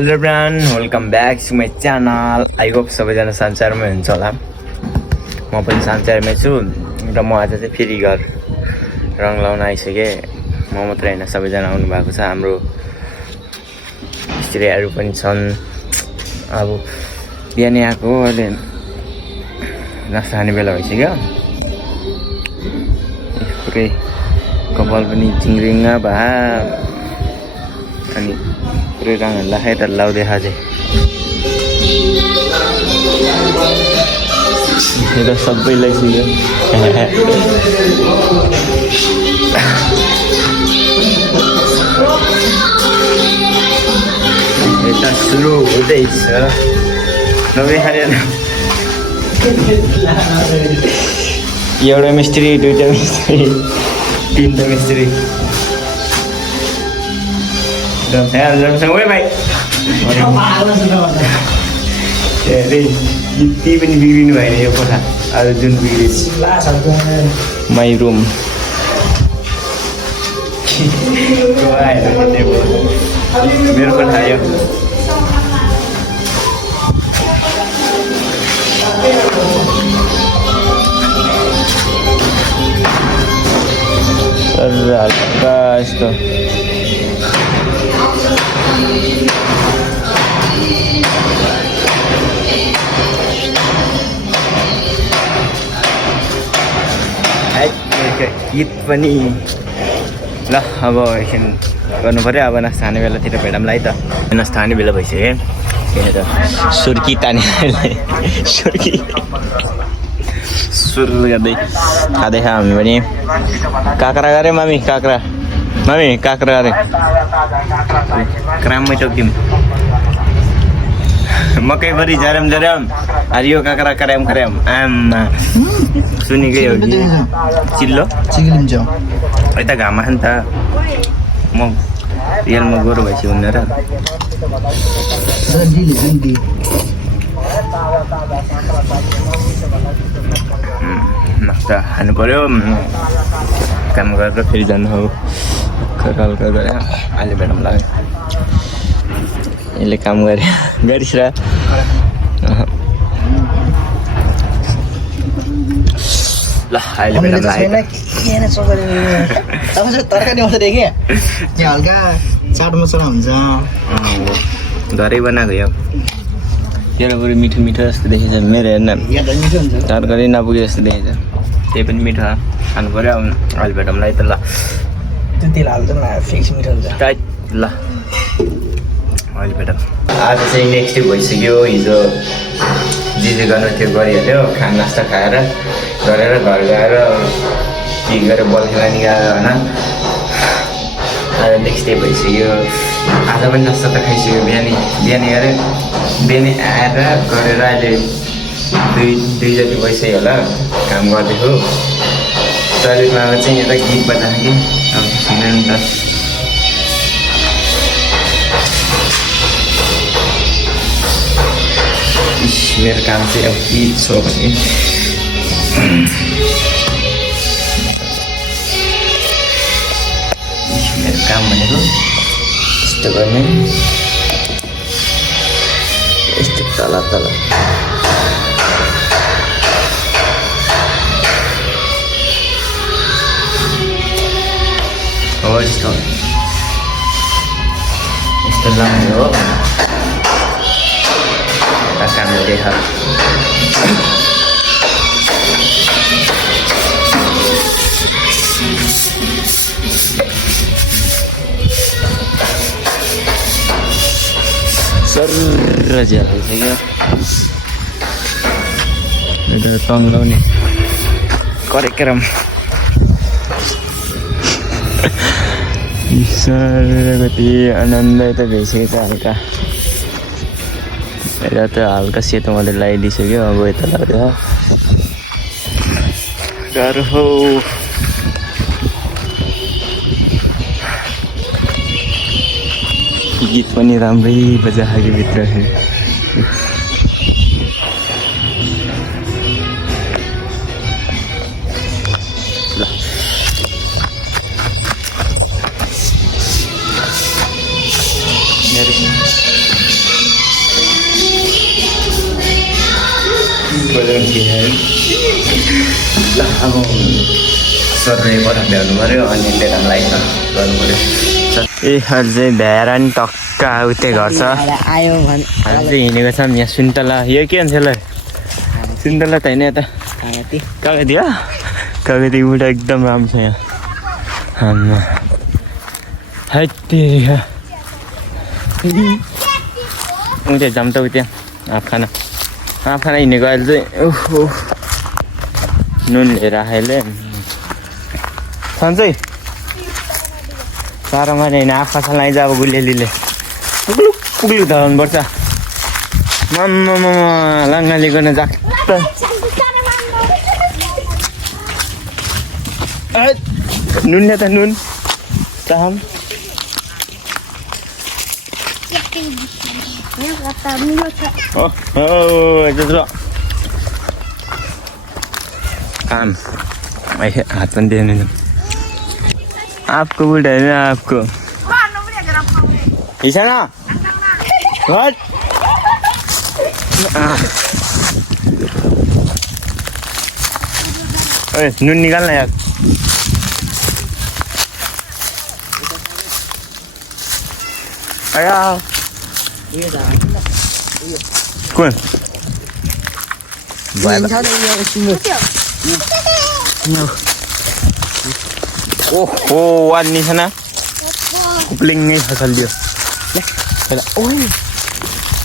Hello everyone, welcome back to my channel. I hope सबैजना सन्चैरमा हुन्छ होला। म पनि सन्चैरमै छु र म आज चाहिँ फेरि घर रङ लाउन आइसकेँ। म मात्र होइन, सबैजना आउनु भएको छ। हाम्रो स्त्रीहरू पनि छन्। अब बिहानै आएको हो, अहिले नास्ता खाने बेला भइसक्यो। पुरै कपाल पनि चिङ्रिङ्गा भए अनि पुरै रङहरू लगाएँ त लाउँदै खाँदै यता सबै लगाइसक्यो। यता सुरु हुँदैछ। एउटा मिस्त्री, दुईवटा मिस्त्री, तिनवटा मिस्त्री। भाइ त्यही पनि बिग्रिनु भएन यो कोठा। आज जुन बिग्रिन्छ माई रुम मेरो कोठा यो। हल्का यस्तो गीत पनि ल। अब एकछिन गर्नु पऱ्यो। अब नास्ता खाने बेलातिर भेटौँला है त। नास्ता खाने बेला भइसक्यो। किन त सुर्की ताने सुर गर्दै खाँदै खा। हामी पनि काँक्रा गऱ्यो मामी, काँक्रा गऱ्यो। क्राममै टोक्यौँ। मकैभरि झरम हरियो काँक्रा कराम आमा सुनेकै हो कि चिल्लो यता घाममा नि त। म रियलमा गोरो भएपछि हुन्न र। नास्ता खानु पऱ्यो। काम गरेर फेरि जानु हो। हल्का गरे अहिले भेटौँला। यसले काम गरिस् र। ल अहिले भेटौँला। तरकारी मात्रै देखेँ, यहाँ हल्का चाट मसला हुन्छ। घरै बनाएको यो बरु मिठो जस्तो देखिन्छ। मेरो हेर्न तरकारी नपुगे जस्तो देखिन्छ। त्यही पनि मिठो खानु पऱ्यो। अहिले भेटौँला है त। ल तेल हाल्दैन, फिक्स मिठो हुन्छ। टाइट। ल अहिले भेटौँ। आज चाहिँ नेक्स्ट डे भइसक्यो। हिजो जे गर्नु त्यो गरिहाल्यो। नास्ता खाएर गरेर घर गएर के गरेर बल खेला निकाल्यो होइन। आज नेक्स्ट डे भइसक्यो। आज पनि नास्ता त खाइसक्यो। बिहानै गऱ्यो। बिहानै आएर गरेर अहिले दुई जति भइसक्यो होला। काम गर्दैछु। टोइलेटमा चाहिँ यता गीत बजाएको कि अब सुनेर नि त। मेरो काम चाहिँ अब के छ भने मेरो काम भनेको यस्तो गर्ने, यस्तो तल हो यस्तो लाग्ने हो। काम देखा सर ज्यादा भइसक्यो। टङ लाउने कार्यक्रम कति आनन्द त भइसक्यो त। हल्का यता त हल्का सेतो मैले लगाइदिइसक्यो। अब यता लाग्यो गाह्रो हो। गीत पनि राम्रै बजाएको भित्र। ल मेरो ल अब सरले पठाएर भ्याउनु पऱ्यो अनि बेलामलाई गर्नु पऱ्यो ए अहिले चाहिँ भ्याएर नि टक्क उतै घर छ आयो भने अहिले चाहिँ हिँडेको छ यहाँ सुन्तला यो के भन्छ यसलाई सुन्तला त होइन यता कागती हो कागती बुढा एकदम राम्रो छ यहाँ आम्मा हाइते उता जाम त उता हाफ खाना हिँडेको अहिले चाहिँ ओहो नुन लिएर अहिले सन्चै साह्रोमा होइन आँखा छ आइज अब गुलियालीले पुग्लुक पुग्लुक धराउनुपर्छ मम्मा लङ्गाले गर्न जाक नुन त नुन चाहम काम हात पनि दिएन आपको बुढ़ा है ना आपको ऐसा ना what ओए नून निकालना यार आया कौन ओहो वानी है ना कुपलिंग नहीं फसल दियो ले ओए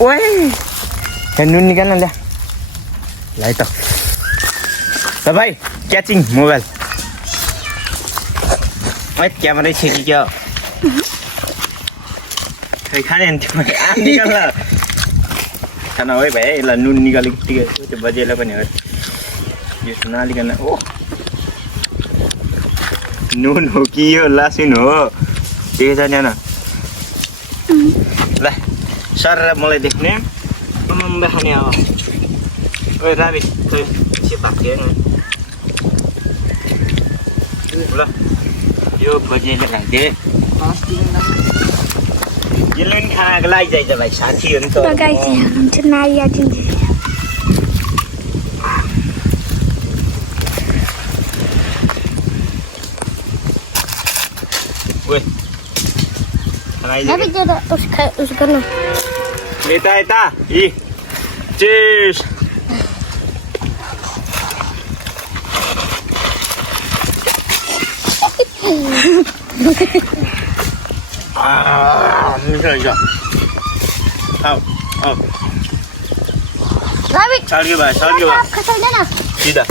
ओए नून निकालना ले लाइट तो भाई कैचिंग मोबाइल ओए कैमरा छेकी क्या खै खाने निकाल्न खाना है भाइ यसलाई नुन निकालेको त्यो बजेलाई पनि हो यो नहालिकन ओ नुन हो कि यो लासुन हो देखेको छ नि ल सर मलाई देख्ने खाने अब ओए राबी खै के भएको थियो ल यो बजेले राखिदिए यसले पनि खानाको लागि चाहिन्छ भाइ साथीहरू त यता यी चिज मिठो हुन्छ सड्क्यो भाइ सिधा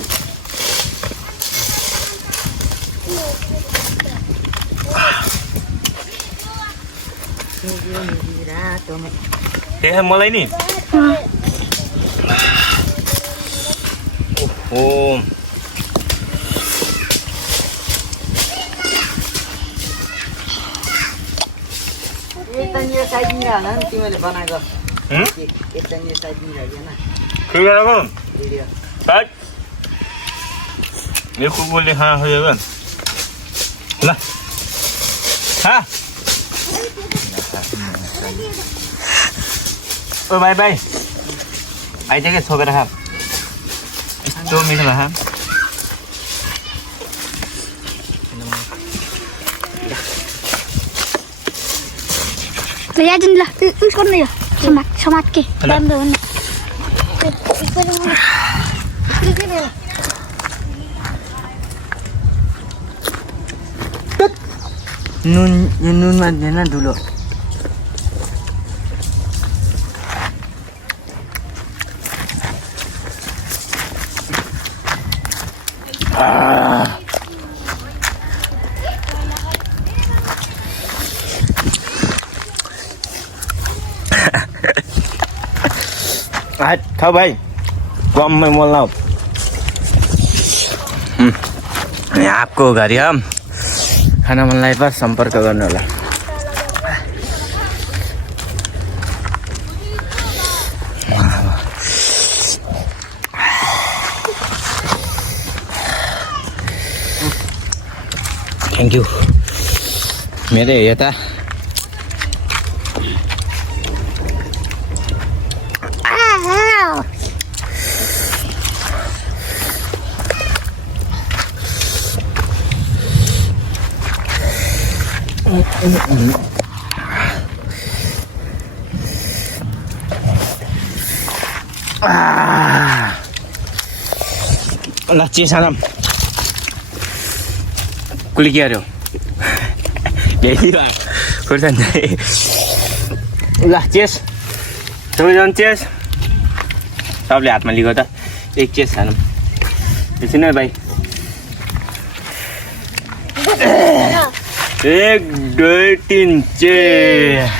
देख मलाई नि ओहो तिमीले बनाएको यो कुकुरले खाना खोजेको ल खा ओ भाइ भाइ आइज क्या छोपेर खा यस्तो मिठो खा Lihat lah, terus kan ya, semat ke, dalam daun. Nun mana dulu. खाऊ भाइ गममै मोल लाऊ आपको घरि हम खाना मनलाई पर सम्पर्क गर्नु होला थ्याङ्क यू मेरो यता ल चेसानम कुली के अरे खुर्सानी ल चेस सबैजना चेस सबले हातमा लिएको त एक चेस खानौँ एकछिन है भाइ 1 2 3 चेस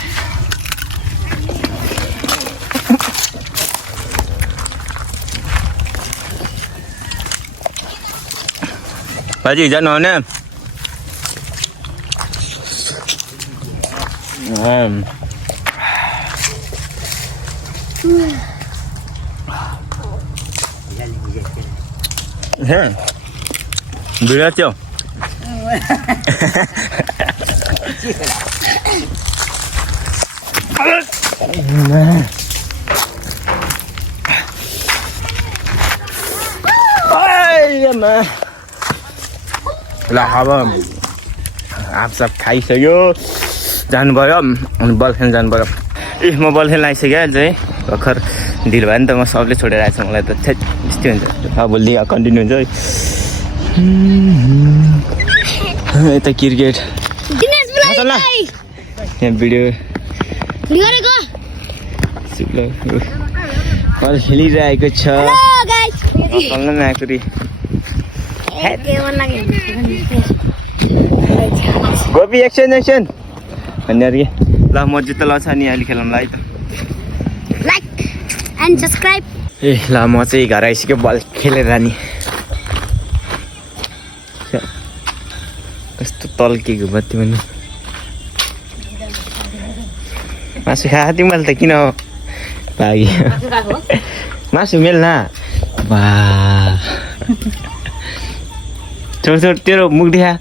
बाजी जानु हो न बिराट थियो ल अब आफसाफ खाइसक्यो जानुभयो अनि बल खेल्न जानु पऱ्यो ए म बल खेल्न आइसकेँ अहिले चाहिँ भर्खर ढिलो भयो नि त म सबले छोडेर आएको छु मलाई त यस्तै हुन्छ अब भोलि कन्टिन्यू हुन्छ है यता क्रिकेट यहाँ भिडियो बल खेलिरहेको छ आकुरी गोपी एकछिन भन्ने अरे ल म जुत्ता लगाउँछ नि अहिले खेलाउँलाई त लाइक एन्ड सब्सक्राइब ए ल म चाहिँ घर आइसक्यो बल खेलेर नि कस्तो तल्केको भयो तिमीले मासु खा तिमीले त किन भागी मासु मेल्न बा छोड छोड तेरो मुख देखा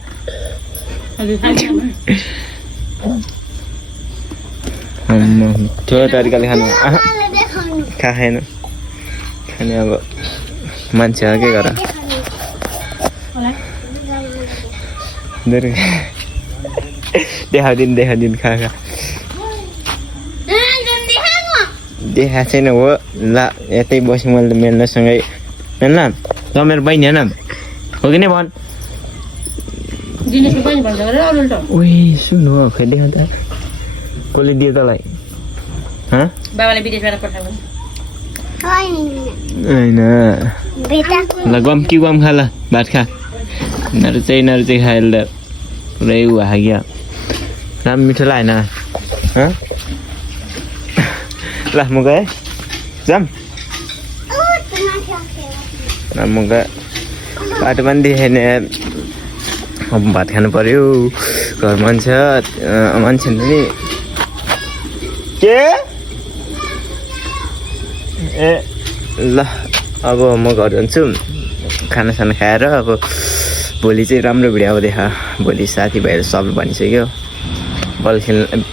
थोरै तरिकाले खानु खाएन खाने अब मान्छे हो के गर देखादिन खा देखा छैन हो ल यतै बस्यो मैले मेल्नसँगै मेल्न ल मेरो बहिनी होइन हो कि नै भन् ओइ सुन हो खै देखा त कसले दियो तँलाई बाबाले विदेशबाट पठाएको होइन ल गम खा ल भात खा यिनीहरू चाहिँ खाएर त पुरै हाग्यो राम्रो मिठो लागेन ल म गएँ जाम म गएँ बाटो पनि देखेन अब भात खानु पर्यो घर मान्छे नि के ए ल अब म घर जान्छु खानासाना खाएर अब भोलि चाहिँ राम्रो भिडियो देखा भोलि साथीभाइहरू सबले भनिसक्यो बल खेल्न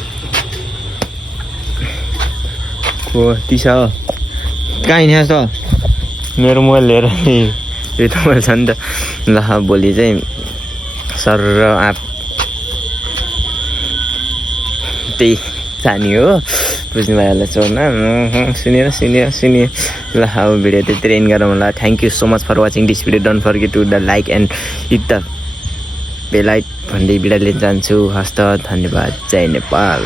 हो तिसा हो कहाँ हिँड्या त मेरो मोबाइल लिएर नि यो त मोबाइल छ नि त ल भोलि चाहिँ सर र आप त्यही जाने हो बुझ्नु भइहाल्छ चोर्न सुनेर ल अब भिडियो त्यति एन्ड गरौँ होला thank you so much for watching this video don't forget to the like and hit the bell icon भन्दै भिडियो लिन जान्छु हस्त धन्यवाद जय नेपाल।